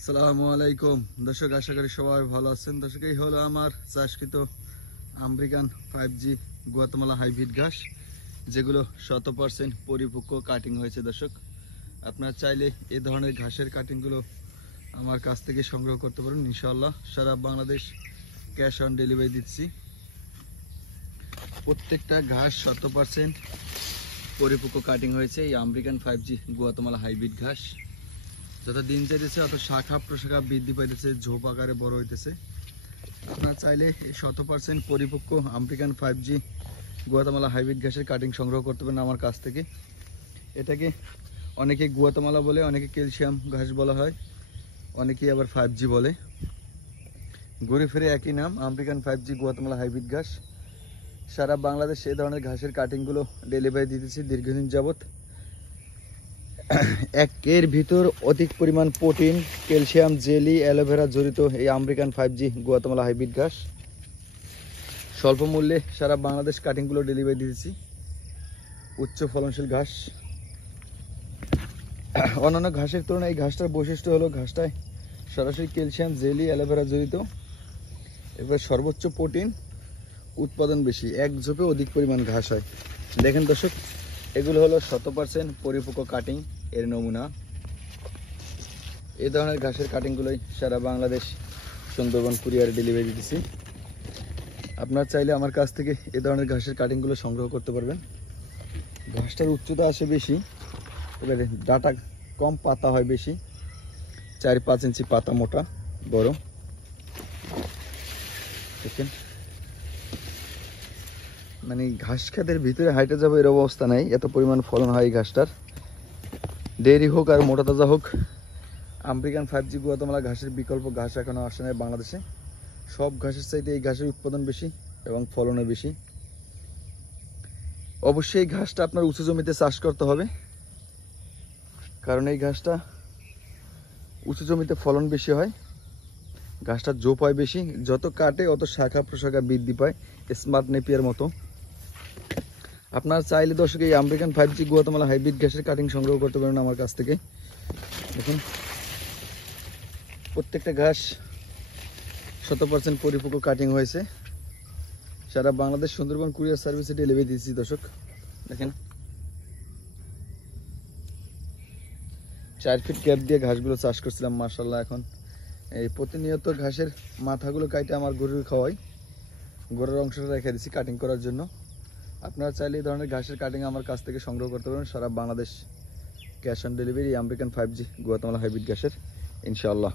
আসসালামু আলাইকুম দর্শক, আশা করি সবাই ভালো আছেন। দর্শক, এই হলো আমার চাষকৃত আমেরিকান 5G গুয়াতেমালা হাইব্রিড ঘাস, যেগুলো 100% পরিপক্ক কাটিং হয়েছে। দর্শক, আপনারা চাইলে এই ধরনের ঘাসের কাটিংগুলো আমার কাছ থেকে সংগ্রহ করতে পারেন। ইনশাআল্লাহ সারা বাংলাদেশ ক্যাশ অন ডেলিভারি দিচ্ছি। প্রত্যেকটা ঘাস 100% পরিপক্ক কাটিং হয়েছে। এই আমেরিকান 5G গুয়াতেমালা হাইব্রিড ঘাস যত দিন যাইতেছে অত শাখা প্রশাখা বৃদ্ধি পাইতেছে, ঝোপ আকারে বড় হইতেছে। আপনারা চাইলে এই 100% পরিপক্ক আমেরিকান 5G গুয়াতেমালা হাইব্রিড ঘাসের কাটিং সংগ্রহ করতে পারেন আমার কাছ থেকে। এটাকে অনেকে গুয়াতেমালা বলে, অনেকে ক্যালসিয়াম ঘাস বলা হয়, অনেকেই আবার 5G বলে। ঘুরে ফিরে একই নাম, আমেরিকান 5G গুয়াতেমালা হাইব্রিড ঘাস। সারা বাংলাদেশ এই ধরনের ঘাসের কাটিংগুলো ডেলিভারি দিতেছি দীর্ঘদিন যাবত। এর ভিতর অধিক পরিমাণ প্রোটিন, ক্যালসিয়াম, জেলি, অ্যালোভেরা জড়িত এই আমেরিকান 5G গুয়াতেমালা হাইব্রিড ঘাস স্বল্প মূল্যে সারা বাংলাদেশ কাটিংগুলো ডেলিভারি দিতেছি। উচ্চ ফলনশীল ঘাস। অন্যান্য ঘাসের তুলনায় এই ঘাসটার বৈশিষ্ট্য হলো ঘাসটায় সরাসরি ক্যালসিয়াম, জেলি, অ্যালোভেরা জড়িত। এবার সর্বোচ্চ প্রোটিন উৎপাদন বেশি, এক ঝোপে অধিক পরিমাণ ঘাস হয়। দেখেন দর্শক, এগুলো হলো 100% পরিপক্ক কাটিং এর নমুনা। এই ধরনের ঘাসের কাটিংগুলোই সারা বাংলাদেশ সুন্দরবন কুরিয়ারে ডেলিভারি দিতেছি। আপনার চাইলে আমার কাছ থেকে এই ধরনের ঘাসের কাটিংগুলো সংগ্রহ করতে পারবেন। ঘাসটার উচ্চতা আসে বেশি, এবারে ডাটা কম, পাতা হয় বেশি, 4-5 ইঞ্চি পাতা, মোটা বড়। দেখেন, মানে ঘাস খাতের ভিতরে হাইটে যাবে এর অবস্থা নাই, এত পরিমাণ ফলন হয় এই ঘাসটার। ডেয়ারি হোক আর মোটা তাজা হোক, আমেরিকান 5G গুয়াতেমালা ঘাসের বিকল্প ঘাস এখনো আসে নাই বাংলাদেশে। সব ঘাসের চাইতে এই ঘাসের উৎপাদন বেশি এবং ফলনও বেশি। অবশ্যই এই ঘাসটা আপনার উঁচু জমিতে চাষ করতে হবে, কারণ এই ঘাসটা উঁচু জমিতে ফলন বেশি হয়, ঘাসটার ঝোপ হয় বেশি, যত কাটে অত শাখা প্রশাখা বৃদ্ধি পায়, স্মার্ট নেপিয়ার মতো। আপনার চাইলে দর্শক এই আমেরিকান 5G গুয়াতেমালা হাইব্রিড ঘাসের কাটিং সংগ্রহ করতে পারেন আমার কাছ থেকে। দেখুন, প্রত্যেকটা ঘাস 100% পরিপক্ক কাটিং হয়েছে। সারা বাংলাদেশ সুন্দরবন কুরিয়ার সার্ভিসে ডেলিভারি দিচ্ছি দর্শক। দেখেন, 4 ফিট গ্যাপ দিয়ে ঘাসগুলো চাষ করছিলাম, মাশাআল্লাহ এখন এই প্রতিনিয়ত ঘাসের মাথাগুলো কাটে আমার গরুর খাওয়াই, গরুর অংশটা রেখে দিচ্ছি কাটিং করার জন্য। আপনারা চাইলে এই ধরনের ঘাসের কাটিং আমার কাছ থেকে সংগ্রহ করতে পারেন। সারা Bangladesh cash on delivery American 5G Guatemala hybrid ঘাসের, ইনশাআল্লাহ।